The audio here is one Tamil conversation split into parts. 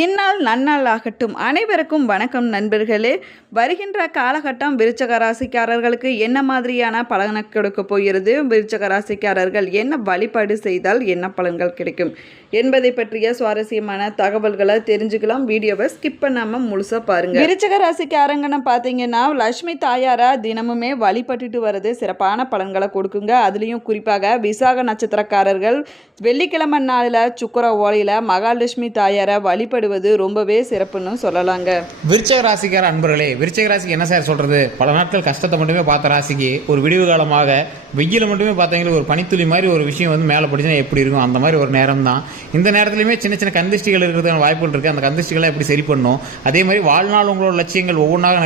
இந்நாள் நன்னாள் ஆகட்டும். அனைவருக்கும் வணக்கம் நண்பர்களே. வருகின்ற காலகட்டம் விருச்சக ராசிக்காரர்களுக்கு என்ன மாதிரியான பலனை கொடுக்க போகிறது, விருச்சக ராசிக்காரர்கள் என்ன வழிபாடு செய்தால் என்ன பலன்கள் கிடைக்கும் என்பதை பற்றிய சுவாரஸ்யமான தகவல்களை தெரிஞ்சுக்கலாம். வீடியோவை ஸ்கிப் பண்ணாமல் முழுசாக பாருங்கள். விருச்சக ராசிக்காரங்கன்னு பார்த்தீங்கன்னா லட்சுமி தாயாரை தினமுமே வழிபட்டுட்டு வர்றது சிறப்பான பலன்களை கொடுக்குங்க. அதுலேயும் குறிப்பாக விசாக நட்சத்திரக்காரர்கள் வெள்ளிக்கிழமை நாளில் சுக்கர ஓலையில் மகாலட்சுமி தாயாரை வழிபடுவது ரொம்பவே சிறப்புன்னு சொல்லலாங்க. விருச்சக ராசிக்கார அன்பர்களே, விருச்சக ராசிக்கு என்ன சார் சொல்றது? பல நாட்கள் கஷ்டத்தை மட்டுமே பார்த்த ராசிக்கு ஒரு விடிவு காலமாக வெயில மட்டுமே பார்த்தீங்கன்னா ஒரு பனித்துளி மாதிரி ஒரு விஷயம் வந்து மேலே படிச்சுன்னா எப்படி இருக்கும், அந்த மாதிரி ஒரு நேரம் தான். இந்த நேரத்துலையுமே சின்ன சின்ன கந்திஷ்டிகள் இருக்கிறதுக்கான வாய்ப்புகள் இருக்குது. அந்த கந்திஷ்டிகளை எப்படி சரி பண்ணணும், அதே மாதிரி வாழ்நாள் உங்களோட லட்சியங்கள் ஒவ்வொன்றாக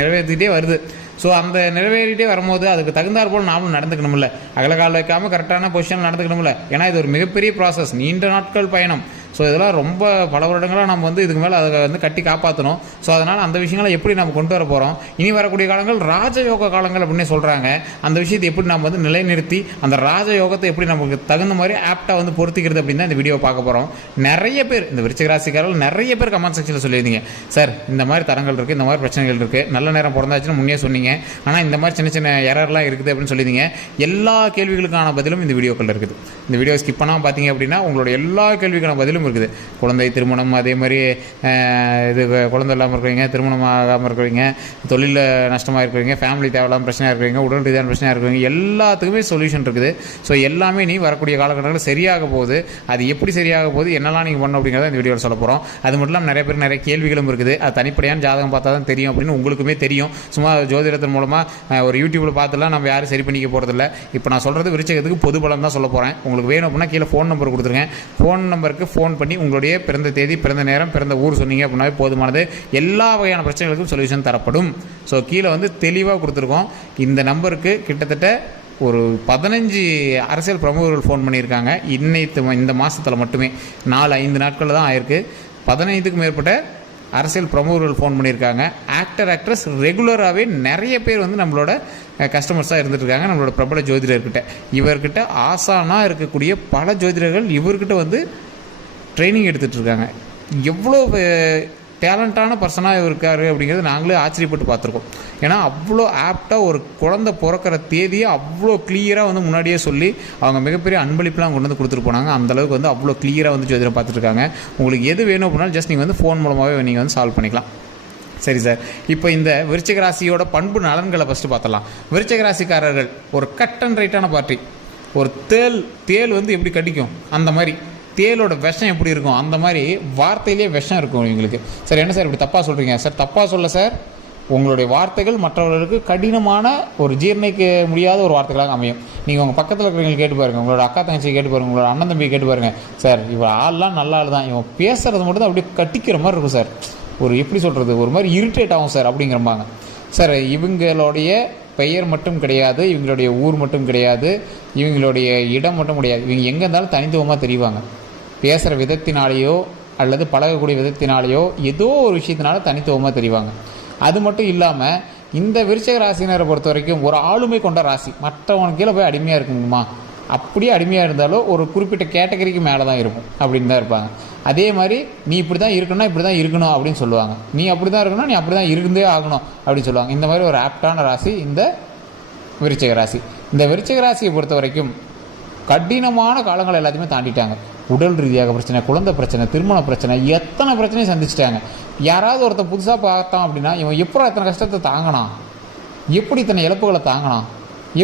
நிறைவேற்றிட்டே வருது. ஸோ அந்த நிறைவேறிட்டே வரும்போது அதுக்கு தகுந்தாற் போல் நாமளும் நடந்துக்கணும்ல. அகலகால் வைக்காமல் கரெக்டான பொசிஷன் நடந்துக்கணும்ல. ஏன்னா இது ஒரு மிகப்பெரிய ப்ராசஸ், நீண்ட நாட்கள் பயணம். ஸோ இதெல்லாம் ரொம்ப பல வருடங்களாக நம்ம வந்து இதுக்கு மேலே அதை வந்து கட்டி காப்பாற்றணும். ஸோ அதனால் அந்த விஷயங்களை எப்படி நம்ம கொண்டு வர போகிறோம், இனி வரக்கூடிய காலங்கள் ராஜயோக காலங்கள் அப்படின்னு சொல்கிறாங்க. அந்த விஷயத்தை எப்படி நம்ம வந்து நிலைநிறுத்தி அந்த ராஜயோகத்தை எப்படி நமக்கு தகுந்த மாதிரி ஆப்டாக வந்து பொருத்திக்கிறது அப்படின்னு தான் இந்த வீடியோ பார்க்க போகிறோம். நிறைய பேர் இந்த விருச்சிக ராசிக்காரர்கள் நிறைய பேர் கமெண்ட் செக்ஷனில் சொல்லியிருந்தீங்க, சார் இந்த மாதிரி தரங்கள் இருக்குது, இந்த மாதிரி பிரச்சனைகள் இருக்குது, நல்ல நேரம் பிறந்தாச்சுன்னு முன்னே சொன்னீங்க, ஆனால் இந்த மாதிரி சின்ன சின்ன எரர்லாம் இருக்குது அப்படின்னு சொல்லியிருந்தீங்க. எல்லா கேள்விகளுக்கான பதிலும் இந்த வீடியோக்கள் இருக்குது. இந்த வீடியோ ஸ்கிப் பண்ணாமல் பார்த்தீங்க அப்படின்னா உங்களோட எல்லா கேள்விக்கான பதிலும் இருக்குது. குழந்தை திருமணம், அதே மாதிரி இது குழந்தை இல்லாமல் இருக்கிறவங்க, திருமணம் ஆகாமல் இருக்கிறவங்க, தொழிலில் நஷ்டமாக இருக்கிறவங்க, ஃபேமிலி தேவையில்லாமல் பிரச்சனையாக இருக்கிறவங்க, உடல் ரீதியான பிரச்சனையாக இருக்கிறவங்க, எல்லாத்துக்குமே சொல்யூஷன் இருக்குது. ஸோ எல்லாமே நீ வரக்கூடிய காலகட்டங்களில் சரியாக போகுது. அது எப்படி சரியாக போகுது, என்னெல்லாம் நீங்கள் பண்ணணும் அப்படிங்கிறத இந்த வீடியோவில் சொல்ல போகிறோம். அது மட்டும் இல்லாமல் நிறைய பேர் நிறைய கேள்விகளும் இருக்குது. அது தனிப்படையான ஜாதகம் பார்த்தா தான் தெரியும் அப்படின்னு உங்களுக்குமே தெரியும். சும்மா ஜோதிடத்தின் மூலமாக ஒரு யூடியூப்பில் பார்த்துலாம் நம்ம யாரும் சரி பண்ணிக்க போகிறதில்ல. இப்போ நான் சொல்கிறது விருச்சகத்துக்கு பொது பலம் தான் சொல்ல போகிறேன். உங்களுக்கு வேணும் அப்படின்னா கீழே ஃபோன் நம்பர் கொடுத்துருங்க. ஃபோன் நம்பருக்கு ஃபோன் பண்ணி உங்களுடைய பிறந்த தேதி, பிறந்த நேரம், பிறந்த ஊர் சொன்னீங்க அப்படின்னாவே போதுமானது. எல்லா வகையான பிரச்சனைகளுக்கும் சொல்யூஷன் தரப்படும். ஸோ கீழே வந்து தெளிவாக கொடுத்துருக்கோம். இந்த நம்பருக்கு கிட்டத்தட்ட ஒரு 15 அரசியல் பிரமுகர்கள் ஃபோன் பண்ணியிருக்காங்க. இந்த மாதத்தில் மட்டுமே 4-5 நாட்களில் தான் ஆயிருக்கு. 15க்கும் மேற்பட்ட அரசியல் பிரமுகர்கள் ஃபோன் பண்ணியிருக்காங்க. ஆக்ட்ரஸ் ரெகுலராகவே நிறைய பேர் வந்து நம்மளோட கஸ்டமர்ஸாக இருந்துகிட்ருக்காங்க. நம்மளோட பிரபல ஜோதிடர்கிட்ட, இவர்கிட்ட ஆசானாக இருக்கக்கூடிய பல ஜோதிடர்கள் இவர்கிட்ட வந்து ட்ரைனிங் எடுத்துகிட்டு இருக்காங்க. எவ்வளோ டேலண்டான பர்சனாக இருக்கார் அப்படிங்கிறது நாங்களே ஆச்சரியப்பட்டு பார்த்துருக்கோம். ஏன்னா அவ்வளோ ஆப்டாக ஒரு குழந்தை பிறக்கிற தேதியை அவ்வளோ கிளியராக வந்து முன்னாடியே சொல்லி அவங்க மிகப்பெரிய அன்பளிப்புலாம் கொண்டு வந்து கொடுத்துட்டு போனாங்க. அந்தளவுக்கு வந்து அவ்வளோ கிளியராக வந்து ஜோதிடம் பார்த்துட்ருக்காங்க. உங்களுக்கு எது வேணும் அப்படின்னாலும் ஜஸ்ட் நீங்கள் வந்து ஃபோன் மூலமாகவே நீங்கள் வந்து சால்வ் பண்ணிக்கலாம். சரி சார், இப்போ இந்த விருச்சிக ராசியோட பண்பு நலன்களை ஃபஸ்ட்டு பார்த்தலாம். விருச்சிக ராசிக்காரர்கள் ஒரு கட் அண்ட் ரைட்டான பார்ட்டி. ஒரு தேல் வந்து எப்படி கடிக்கும், அந்த மாதிரி தேலோட விஷம் எப்படி இருக்கும், அந்த மாதிரி வார்த்தையிலே விஷம் இருக்கும் இவங்களுக்கு. சார் என்ன சார் இப்படி தப்பாக சொல்கிறீங்க? சார் தப்பாக சொல்ல சார், உங்களுடைய வார்த்தைகள் மற்றவர்களுக்கு கடினமான ஒரு ஜீர்ணிக்க முடியாத ஒரு வார்த்தைகளாக அமையும். நீங்கள் உங்கள் பக்கத்தில் இருக்கிறவங்க கேட்டு பாருங்கள், உங்களோட அக்கா தங்கச்சி கேட்டு பாருங்கள், உங்களோட அண்ணன் தம்பி கேட்டு பாருங்கள். சார் இவன் ஆள்லாம் நல்ல ஆள் தான், இவன் பேசுகிறது மட்டும் தான் அப்படியே கட்டிக்கிற மாதிரி இருக்கும் சார், ஒரு எப்படி சொல்கிறது, ஒரு மாதிரி இரிட்டேட் ஆகும் சார் அப்படிங்கிறப்பாங்க. சார் இவங்களுடைய பெயர் மட்டும் கிடையாது, இவங்களுடைய ஊர் மட்டும் கிடையாது, இவங்களுடைய இடம் மட்டும் கிடையாது, இவங்க எங்கே இருந்தாலும் தனித்துவமாக தெரிவாங்க. பேசுகிற விதத்தினாலேயோ அல்லது பழகக்கூடிய விதத்தினாலேயோ ஏதோ ஒரு விஷயத்தினால தனித்துவமாக தெரிவாங்க. அது மட்டும் இல்லாமல் இந்த விருச்சிக ராசினரை பொறுத்த வரைக்கும் ஒரு ஆளுமை கொண்ட ராசி. மற்றவனுக்கு கீழே போய் அடிமையாக இருக்குங்கம்மா, அப்படியே அடிமையாக இருந்தாலும் ஒரு குறிப்பிட்ட கேட்டகரிக்கு மேலே தான் இருக்கும் அப்படின்னு தான் இருப்பாங்க. அதே மாதிரி நீ இப்படி தான் இருக்கணும்னா இப்படி தான் இருக்கணும் அப்படின்னு சொல்லுவாங்க. நீ அப்படி தான் இருக்கணும், நீ அப்படி தான் இருந்தே ஆகணும் அப்படின்னு சொல்லுவாங்க. இந்த மாதிரி ஒரு ஆப்டான ராசி இந்த விருச்சிக ராசி. இந்த விருச்சிக ராசியை பொறுத்த வரைக்கும் கடினமான காலங்கள் எல்லாத்தையுமே தாண்டிட்டாங்க. உடல் ரீதியாக பிரச்சனை, குழந்தை பிரச்சனை, திருமண பிரச்சனை, எத்தனை பிரச்சனையும் சந்திச்சிட்டாங்க. யாராவது ஒருத்தர் புதுசாக பார்த்தான் அப்படின்னா இவன் எப்படி எத்தனை கஷ்டத்தை தாங்கினான், எப்படி இத்தனை இழப்புகளை தாங்கினான்,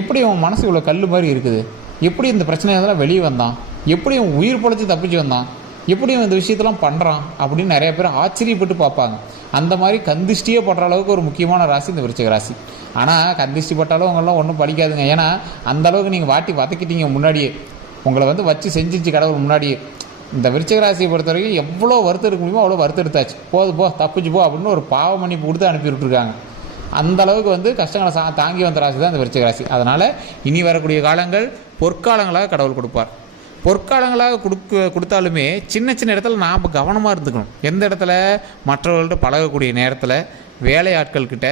எப்படி இவன் மனசு இவ்வளோ கல் மாதிரி இருக்குது, எப்படி இந்த பிரச்சனையெல்லாம் வெளியே வந்தான், எப்படி இவன் உயிர் பொழைச்சி தப்பிச்சு வந்தான், எப்படி இவன் இந்த விஷயத்தெல்லாம் பண்ணுறான் அப்படின்னு நிறைய பேர் ஆச்சரியப்பட்டு பார்ப்பாங்க. அந்த மாதிரி கந்திஷ்டியே படுற அளவுக்கு ஒரு முக்கியமான ராசி இந்த விருச்சிக ராசி. ஆனால் கந்திஷ்டி பட்டாலும் அவங்கெல்லாம் ஒன்றும் படிக்காதுங்க. ஏன்னா அந்தளவுக்கு நீங்கள் வாட்டி வதக்கிட்டீங்க முன்னாடியே, உங்களை வந்து வச்சு செஞ்சிச்சு கடவுள் முன்னாடியே. இந்த விருச்சிக ராசியை பொறுத்த வரைக்கும் எவ்வளோ வருத்தம் இருக்க முடியுமோ அவ்வளோ வருத்தம் எடுத்தாச்சு. போது போ, தப்பிச்சு போ அப்படின்னு ஒரு பாவ மன்னிப்பு கொடுத்து அனுப்பி விட்டுருக்காங்க. அந்தளவுக்கு வந்து கஷ்டங்களை தாங்கி வந்த ராசி தான் இந்த விருச்சிக ராசி. அதனால் இனி வரக்கூடிய காலங்கள் பொற்காலங்களாக கடவுள் கொடுப்பார். பொற்காலங்களாக கொடுத்தாலுமே சின்ன சின்ன இடத்துல நாம் கவனமாக இருந்துக்கணும். எந்த இடத்துல, மற்றவர்கள்ட்ட பழகக்கூடிய நேரத்தில், வேலையாட்கள்கிட்ட,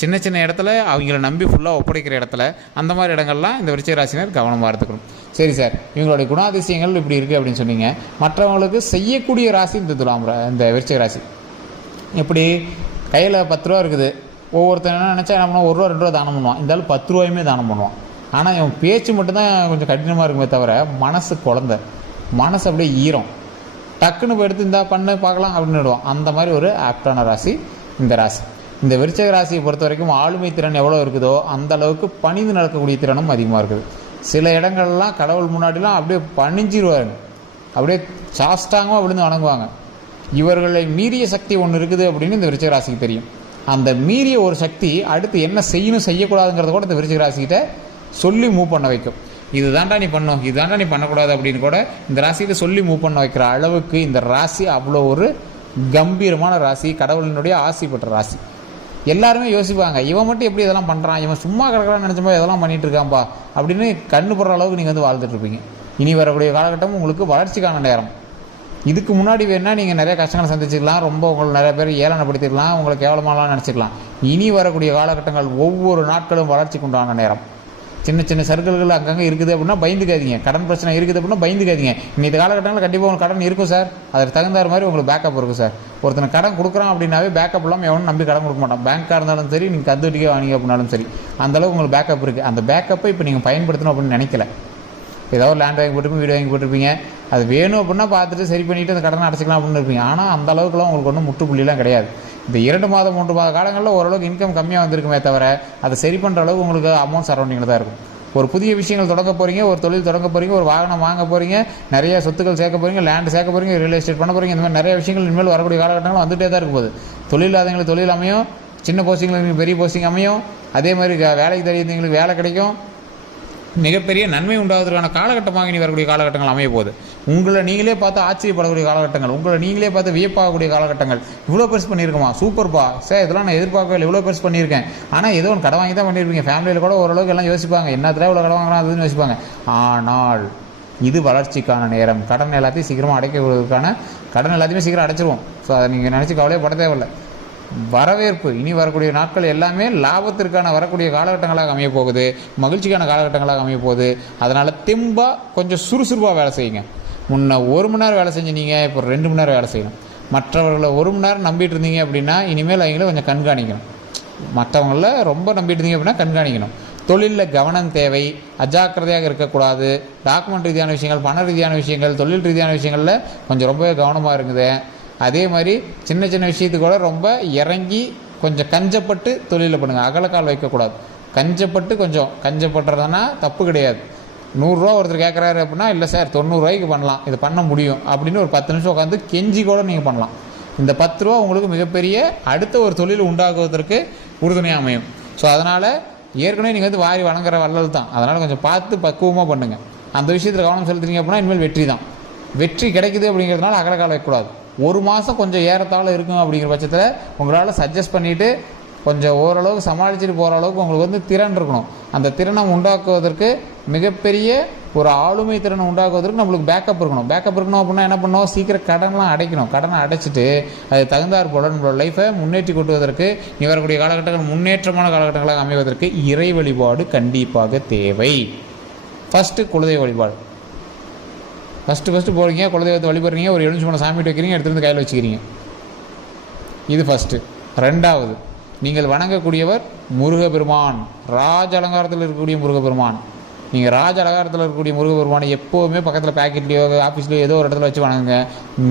சின்ன சின்ன இடத்துல அவங்கள நம்பி ஃபுல்லாக ஒப்படைக்கிற இடத்துல அந்த மாதிரி இடங்கள்லாம் இந்த விருச்சிக ராசினர் கவனமாக இருந்துக்கணும். சரி சார், இவங்களுடைய குணாதிசயங்கள் இப்படி இருக்குது அப்படின்னு சொன்னீங்க. மற்றவங்களுக்கு செய்யக்கூடிய ராசி இந்த விருச்சிக ராசி. எப்படி கையில் 10 ரூபா இருக்குது, ஒவ்வொருத்தர் என்ன நினச்சா என்ன பண்ணுவான், 1 ரூபா 2 ரூபா தானம் பண்ணுவான். இந்த ஆள் 10 ரூபாயுமே தானம் பண்ணுவான். ஆனால் இவன் பேச்சு மட்டும்தான் கொஞ்சம் கடினமாக இருக்குமே தவிர மனசு குழந்தை, மனசு அப்படியே ஈரம், டக்குன்னு போய் எடுத்து இந்தா பண்ணு பார்க்கலாம் அப்படின்னு விடுவான். அந்த மாதிரி ஒரு ஆப்டான ராசி இந்த ராசி. இந்த விருச்சிக ராசியை பொறுத்த வரைக்கும் ஆளுமை திறன் எவ்வளோ இருக்குதோ அந்த அளவுக்கு பணிந்து நடக்கக்கூடிய திறனும் அதிகமாக இருக்குது. சில இடங்கள்லாம் கடவுள் முன்னாடிலாம் அப்படியே பணிஞ்சிருவாங்க, அப்படியே சாஸ்டாங்கமாக விழுந்து வணங்குவாங்க. இவர்களை மீறிய சக்தி ஒன்று இருக்குது அப்படின்னு இந்த விருச்சிக ராசிக்கு தெரியும். அந்த மீறிய ஒரு சக்தி அடுத்து என்ன செய்யணும் செய்யக்கூடாதுங்கிறத கூட இந்த விருச்சிக ராசிக்கிட்ட சொல்லி மூவ் பண்ண வைக்கும். இதுதான்டா நீ பண்ணணும், இதுதான்டா நீ பண்ணக்கூடாது அப்படின்னு கூட இந்த ராசியில சொல்லி மூவ் பண்ண வைக்கிற அளவுக்கு இந்த ராசி அவ்வளோ ஒரு கம்பீரமான ராசி, கடவுளினுடைய ஆசி பெற்ற ராசி. எல்லாருமே யோசிப்பாங்க, இவன் மட்டும் எப்படி இதெல்லாம் பண்ணுறான், இவன் சும்மா கிடக்கிறான்னு நினச்சப்போ இதெல்லாம் பண்ணிட்டு இருக்கான்ப்பா அப்படின்னு கண்ணு போடுற அளவுக்கு நீங்கள் வந்து வாழ்ந்துட்டு இருப்பீங்க. இனி வரக்கூடிய காலகட்டம் உங்களுக்கு வளர்ச்சிக்கான நேரம். இதுக்கு முன்னாடி வேணால் நீங்கள் நிறைய கஷ்டங்களை சந்திச்சிக்கலாம், ரொம்ப உங்களை நிறைய பேர் ஏளனப்படுத்திடலாம், உங்களை கேவலமாலாம் நினச்சிக்கலாம். இனி வரக்கூடிய காலகட்டங்கள் ஒவ்வொரு நாட்களும் வளர்ச்சிக்கு உண்டான நேரம். சின்ன சின்ன சர்க்கிள்கள் அங்கங்கே இருக்குது அப்படின்னா பயந்துக்காதீங்க. கடன் பிரச்சனை இருக்குது அப்படின்னா பயந்துக்காதீங்க. இந்த காலகட்டங்களில் கண்டிப்பாக உங்களுக்கு கடன் இருக்கும் சார், அதற்கு தகுந்தார் மாதிரி உங்களுக்கு பேக்கப் இருக்கும் சார். ஒருத்தனை கடன் கொடுக்குறான் அப்படின்னாவே பேக்கப் இல்லாமல் எவனும் நம்பி கடன் கொடுக்க மாட்டான். பேங்காக இருந்தாலும் சரி, நீங்கள் கந்துட்டிக்கே வாங்கிங்க அப்படின்னாலும் சரி, அந்தளவுக்கு உங்களுக்கு பேக்கப் இருக்குது. அந்த பேக்கப்பை இப்போ நீங்கள் பயன்படுத்தணும் அப்படின்னு நினைக்கல. ஏதோ ஒரு லேண்ட் வாங்கி போட்டிருப்பீங்க, வீடு வாங்கி போட்டிருப்பீங்க, அது வேணும் அப்படின்னா பார்த்துட்டு சரி பண்ணிவிட்டு அந்த கடனை அடைச்சிக்கலாம் அப்படின்னு இருப்பீங்க. ஆனால் அந்த அளவுக்குலாம் உங்களுக்கு ஒன்றும் முற்றுப்புள்ளிலாம் கிடையாது. இந்த 2 மாதம் 3 மாத காலங்களில் ஓரளவுக்கு இன்கம் கம்மியாக வந்திருக்குமே தவிர அதை சரி பண்ணுற அளவுக்கு உங்களுக்கு அமௌண்ட் சரௌண்டிங்கில் தான் இருக்கும். ஒரு புதிய விஷயங்கள் தொடங்க போகிறீங்க, ஒரு தொழில் தொடங்க போகிறீங்க, ஒரு வாகனம் வாங்க போகிறீங்க, நிறைய சொத்துக்கள் சேர்க்க போகிறீங்க, லேண்ட் சேர்க்க போகிறீங்க, ரியல் எஸ்டேட் பண்ண போகிறீங்க. இந்த மாதிரி நிறைய விஷயங்கள் இனிமேல் வரக்கூடிய காலகட்டங்கள் வந்துகிட்டே தான் இருக்கும் போது. தொழில் இல்லாதவங்களுக்கு தொழில் அமையும், சின்ன போஸ்டிங்களுக்கு பெரிய போஸ்டிங் அமையும், அதே மாதிரி வேலைக்கு தெரியுறவங்களுக்கு வேலை கிடைக்கும். மிகப்பெரிய நன்மை உண்டாவதற்கான காலகட்டமாக இனி வரக்கூடிய காலகட்டங்கள் அமைய போகுது. உங்களை நீங்களே பார்த்து ஆச்சரியப்படக்கூடிய காலகட்டங்கள், உங்களை நீங்களே பார்த்து வியப்பாகக்கூடிய காலகட்டங்கள். இவ்வளோ பெருசு பண்ணியிருக்கோமா, சூப்பர்ப்பா சார், இதெல்லாம் நான் எதிர்பார்க்கவே இவ்வளோ பெருசு பண்ணியிருக்கேன். ஆனால் ஏதோ ஒன்று கடன் வாங்கி தான் பண்ணியிருப்பீங்க. ஃபேமிலியில் கூட ஓரளவுக்கு எல்லாம் யோசிப்பாங்க, என்னத்தில் இவ்வளோ கடன் வாங்கலாம் அதுன்னு யோசிப்பாங்க. ஆனால் இது வளர்ச்சிக்கான நேரம். கடன் எல்லாத்தையும் சீக்கிரமாக அடைக்கிறதுக்கான கடன் எல்லாத்தையுமே சீக்கிரம் அடைச்சிருவோம். ஸோ அதை நீங்கள் நினச்சி கவலையே பட தேவையில்லை. வரவேற்பு இனி வரக்கூடிய நாட்கள் எல்லாமே லாபத்திற்கான வரக்கூடிய காலகட்டங்களாக அமைய போகுது, மகிழ்ச்சிக்கான காலகட்டங்களாக அமைய போகுது. அதனால் தெம்பாக கொஞ்சம் சுறுசுறுப்பாக வேலை செய்யுங்க. முன்ன 1 மணி நேரம் வேலை செஞ்சு நீங்கள் இப்போ 2 மணி நேரம் வேலை செய்யணும். மற்றவர்களை 1 மணி நேரம் நம்பிட்டு இருந்தீங்க அப்படின்னா இனிமேல் அவங்கள கொஞ்சம் கண்காணிக்கணும். மற்றவங்கள ரொம்ப நம்பிட்டு இருந்தீங்க அப்படின்னா கண்காணிக்கணும். தொழிலில் கவனம் தேவை, அஜாக்கிரதையாக இருக்கக்கூடாது. டாக்குமெண்ட் ரீதியான விஷயங்கள், பண ரீதியான விஷயங்கள், தொழில் ரீதியான விஷயங்களில் கொஞ்சம் ரொம்பவே கவனமாக இருக்குது. அதே மாதிரி சின்ன சின்ன விஷயத்துக்கு கூட ரொம்ப இறங்கி கொஞ்சம் கஞ்சப்பட்டு தொழிலில் பண்ணுங்கள். அகலக்கால் வைக்கக்கூடாது. கொஞ்சம் கஞ்சப்படுறதுனா தப்பு கிடையாது. 100 ரூபா ஒருத்தர் கேட்குறாரு அப்படின்னா, இல்லை சார் 90 ரூபாய்க்கு பண்ணலாம், இது பண்ண முடியும் அப்படின்னு ஒரு 10 நிமிஷம் உட்காந்து கெஞ்சி கூட நீங்கள் பண்ணலாம். இந்த 10 ரூபா உங்களுக்கு மிகப்பெரிய அடுத்த ஒரு தொழில் உண்டாக்குவதற்கு உறுதுணையாக அமையும். ஸோ அதனால் ஏற்கனவே நீங்கள் வந்து வாரி வணங்குற வள்ளல் தான். அதனால் கொஞ்சம் பார்த்து பக்குவமாக பண்ணுங்கள். அந்த விஷயத்தில் கவனம் செலுத்துறீங்க அப்படின்னா இனிமேல் வெற்றி தான். வெற்றி கிடைக்குது அப்படிங்கிறதுனால அகலக்கால் வைக்கக்கூடாது. 1 மாதம் கொஞ்சம் ஏறத்தாழ இருக்கும் அப்படிங்கிற பட்சத்தில் உங்களால் சஜஸ்ட் பண்ணிவிட்டு கொஞ்சம் ஓரளவுக்கு சமாளிச்சுட்டு போகிற அளவுக்கு உங்களுக்கு வந்து திறன் இருக்கணும். அந்த திறனை உண்டாக்குவதற்கு மிகப்பெரிய ஒரு ஆளுமை திறனை உண்டாக்குவதற்கு நம்மளுக்கு பேக்கப் இருக்கணும் அப்படின்னா என்ன பண்ணணும், சீக்கிரம் கடன்லாம் அடைக்கணும். கடனை அடைச்சிட்டு அது தகுந்தாற் போல நம்மளோட லைஃப்பை முன்னேற்றி கொட்டுவதற்கு நீ வரக்கூடிய காலகட்டங்கள் முன்னேற்றமான காலகட்டங்களாக அமைவதற்கு இறை வழிபாடு கண்டிப்பாக தேவை. ஃபஸ்ட்டு குலதெய்வ வழிபாடு. ஃபஸ்ட்டு போகிறீங்க, குலதெய்வத்தை வழிபடுறீங்க, ஒரு எலுமிச்சம்பழம் சாமிட்டு வைக்கிறீங்க, எடுத்துகிட்டு வந்து கையில் வச்சுக்கிறீங்க. இது ஃபஸ்ட்டு. 2வது, நீங்கள் வணங்கக்கூடியவர் முருகப்பெருமான், ராஜ அலங்காரத்தில் இருக்கக்கூடிய முருகப்பெருமான். நீங்கள் ராஜ அலங்காரத்தில் இருக்கக்கூடிய முருகப்பெருமானை எப்போவுமே பக்கத்தில் பேக்கெட்லேயோ ஆஃபீஸ்லேயோ ஏதோ ஒரு இடத்துல வச்சு வணங்குங்க,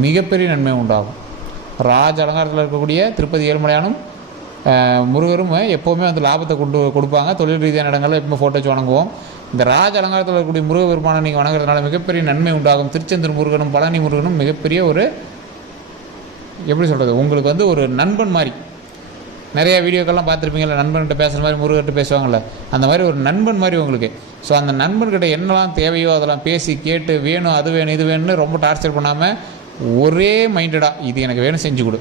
மிகப்பெரிய நன்மை உண்டாகும். ராஜ அலங்காரத்தில் இருக்கக்கூடிய திருப்பதி ஏழுமலையானும் முருகரும் எப்போவுமே வந்து லாபத்தை கொடுப்பாங்க. தொழில் ரீதியான இடங்களில் எப்பவுமே ஃபோட்டோ வச்சு வணங்குவோம். இந்த ராஜ அலங்காரத்தில் இருக்கக்கூடிய முருகப்பெருமானை நீங்கள் வணங்குறதுனால மிகப்பெரிய நன்மை உண்டாகும். திருச்செந்தூர் முருகனும் பழனி முருகனும் மிகப்பெரிய ஒரு எப்படி சொல்கிறது, உங்களுக்கு வந்து ஒரு நண்பன் மாதிரி. நிறைய வீடியோக்கள்லாம் பார்த்துருப்பீங்களா, நண்பன்கிட்ட பேசுகிற மாதிரி முருகர்கிட்ட பேசுவாங்கள்ல, அந்த மாதிரி ஒரு நண்பன் மாதிரி உங்களுக்கு. ஸோ அந்த நண்பன்கிட்ட என்னெல்லாம் தேவையோ அதெல்லாம் பேசி கேட்டு வேணும் அது வேணும் இது வேணும்னு ரொம்ப டார்ச்சர் பண்ணாமல் ஒரே மைண்டடாக இது எனக்கு வேணும் செஞ்சு கொடு.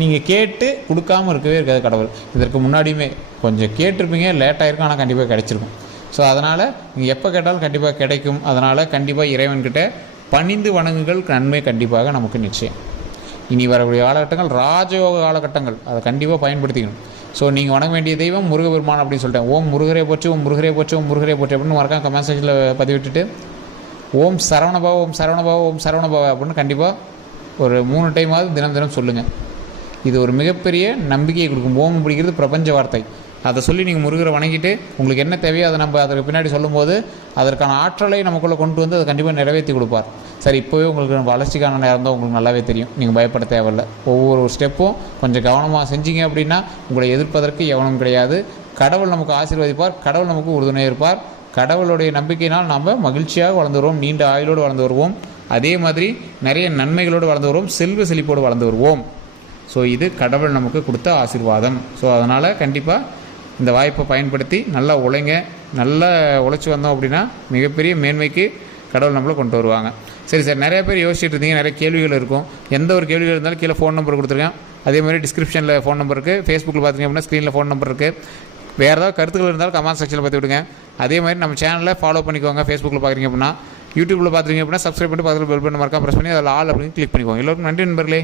நீங்கள் கேட்டு கொடுக்காமல் இருக்கவே இருக்காது கடவுள். இதற்கு முன்னாடியுமே கொஞ்சம் கேட்டிருப்பீங்க, லேட்டாக இருக்கும், ஆனால் கண்டிப்பாக கிடைச்சிருக்கும். ஸோ அதனால் நீங்கள் எப்போ கேட்டாலும் கண்டிப்பாக கிடைக்கும். அதனால் கண்டிப்பாக இறைவன்கிட்ட பணிந்து வணங்குகள், நன்மை கண்டிப்பாக நமக்கு நிச்சயம். இனி வரக்கூடிய காலகட்டங்கள் ராஜயோக காலகட்டங்கள், அதை கண்டிப்பாக பயன்படுத்திக்கணும். ஸோ நீங்கள் வணங்க வேண்டிய தெய்வம் முருகபெருமான் அப்படின்னு சொல்லிட்டேன். ஓம் முருகரே போற்றி, ஓம் முருகரே போற்றி, ஓம் முருகரே போற்றி அப்படின்னு மறக்காம கமெண்ட் செக்ஷனில் பதிவிட்டுட்டு ஓம் சரவணபவ, ஓம் சரவணபவ, ஓம் சரவணபவ அப்படின்னு கண்டிப்பாக ஒரு 3 டைமாவது தினம் சொல்லுங்கள். இது ஒரு மிகப்பெரிய நம்பிக்கையை கொடுக்கும். ஓம் அப்படிங்கிறது பிரபஞ்ச வார்த்தை. அதை சொல்லி நீங்கள் முருகரை வணங்கிட்டு உங்களுக்கு என்ன தேவையோ அதை நம்ம அதற்கு பின்னாடி சொல்லும்போது அதற்கான ஆற்றலை நமக்குள்ளே கொண்டு வந்து அதை கண்டிப்பாக நிறைவேற்றி கொடுப்பார். சரி, இப்போவே உங்களுக்கு வளர்ச்சிக்கான நேரம் தான் உங்களுக்கு நல்லாவே தெரியும். நீங்கள் பயப்பட தேவையில்லை. ஒவ்வொரு ஸ்டெப்பும் கொஞ்சம் கவனமாக செஞ்சீங்க அப்படின்னா உங்களை எதிர்ப்பதற்கு எவனும் கிடையாது. கடவுள் நமக்கு ஆசீர்வதிப்பார், கடவுள் நமக்கு உறுதுணை இருப்பார். கடவுளுடைய நம்பிக்கையினால் நாம் மகிழ்ச்சியாக வளர்ந்து வருவோம், நீண்ட ஆயுளோடு வளர்ந்து வருவோம். அதே மாதிரி நிறைய நன்மைகளோடு வளர்ந்து வருவோம், செல்வ செழிப்போடு வளர்ந்து வருவோம். ஸோ இது கடவுள் நமக்கு கொடுத்த ஆசீர்வாதம். ஸோ அதனால் கண்டிப்பாக இந்த வாய்ப்பை பயன்படுத்தி நல்லா உழைங்க. நல்லா உழைச்சி வந்தோம் அப்படின்னா மிகப்பெரிய மேன்மைக்கு கடவுள் நம்மளை கொண்டு வருவாங்க. சரி சார், நிறைய பேர் யோசிச்சுட்டு இருந்தீங்க, நிறைய கேள்விகள் இருக்கும். எந்த ஒரு கேள்விகள் இருந்தாலும் கீழே ஃபோன் நம்பர் கொடுத்துருக்கேன். அதே மாதிரி டிஸ்கிரிப்ஷனில் ஃபோன் நம்பர் இருக்குது. ஃபேஸ்புக்கில் பார்த்தீங்க அப்படின்னா ஸ்க்ரீனில் ஃபோன் நம்பர் இருக்குது. வேறு ஏதாவது கருத்துக்கள் இருந்தாலும் கமெண்ட் செக்ஷனில் பார்த்து விடுங்க. அதே மாதிரி நம்ம சேனலில் ஃபாலோ பண்ணிக்கோங்க. ஃபேஸ்புக்கில் பார்க்குறீங்க அப்படின்னா, யூடியூப்பில் பார்த்துருங்க அப்படின்னா சப்ஸ்கிரைப் பண்ணி பக்கத்தில் பெல் பட்டன் மறக்காம ப்ரெஸ் பண்ணி அதில் ஆல் அப்படின்னு கிளிக் பண்ணிக்கோங்க. எல்லோருக்கும் நன்றி நண்பர்களே.